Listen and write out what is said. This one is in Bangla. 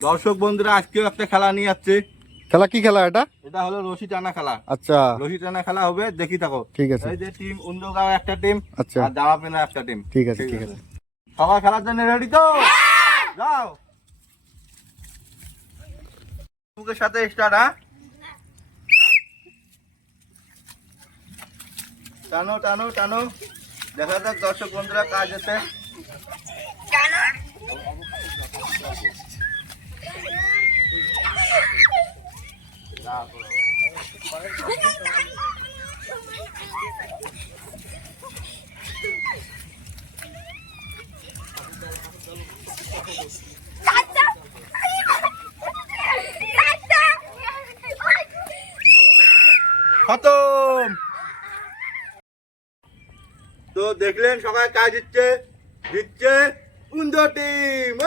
দর্শক বন্ধুরা আজকেও একটা খেলা নিয়ে যাচ্ছে। খেলা কি খেলা এটা? এটা হলো রশি টানা খেলা। আচ্ছা, রশি টানা খেলা হবে, দেখি থাকো। ঠিক আছে। এই যে টিম উন্দগাঁও একটা টিম, আচ্ছা, আর দাওয়াপিনা একটা টিম। ঠিক আছে, ঠিক আছে। সবাই খেলার জন্য রেডি তো? যাও মুখের সাথে স্টার্ট। হ্যাঁ, টানো টানো টানো, দেখা যাক দর্শক বন্ধুরা কাজ আছে। খতম। তো দেখলেন সবাই কাজ দিচ্ছে দিচ্ছে উন্দর টিম।